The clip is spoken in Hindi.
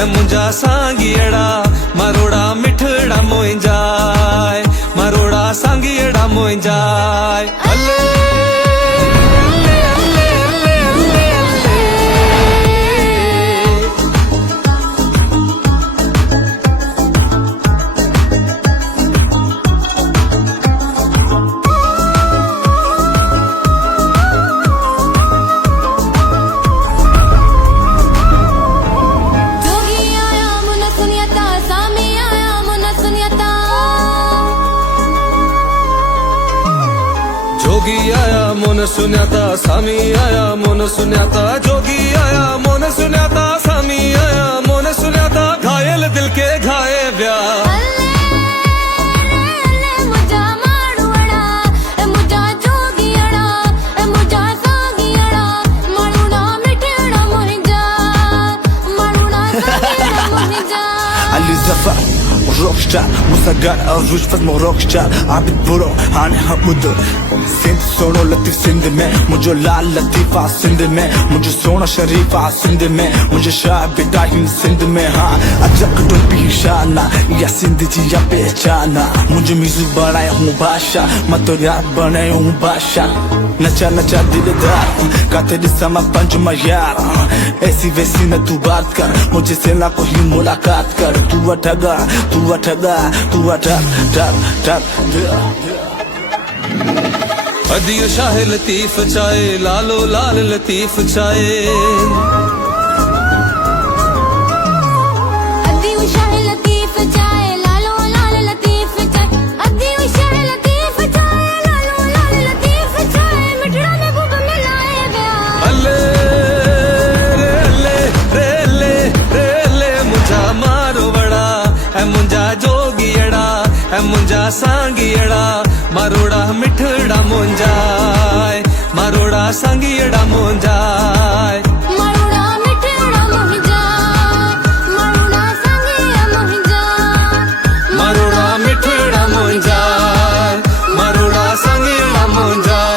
ए मुंजा सांगियड़ा मारोड़ा मिठड़ा मोइंजाय मारोड़ा सांगियड़ा मोइंजाय अल्ले जोगी आया मोन सुन्याता सामी आया मोन सुन्याता जोगी आया मोन सुन्याता सामी आया मोन सुन्याता घायल दिल के घाये ब्याह Rockstar, Musagar, Rouge faz mon rockstar Abid Buro, Hani Hamudo Sindh sono latif sindh mein Mujho laal latifa sindh mein Mujho sona sharifa sindh mein Mujho shah bidahim sindh mein haan Ajak do pishana Ya sindh ji ya pehchana Mujho music banaya hoon bhasha Main to yaar banaya hoon basha Nacha nacha diledar Ka teri sama panch ma yaar Aisi वैसी न तू बात कर मुझे से ना कोई मुलाकात कर तू अठगा तू अठगा तू अठग ठग ठग अदियो शाह लतीफ चाहे लालो लाल लतीफ चाहे मुंजा सांगियड़ा मारोड़ा मिठड़ा मोंजाय मारोड़ा सांगियड़ा मोंजाय मारोड़ा मिठड़ा मोंजाय मारोड़ा सांगियड़ा मोंजाय मारोड़ा मिठड़ा मोंजाय मारोड़ा सांगियड़ा मोंजाय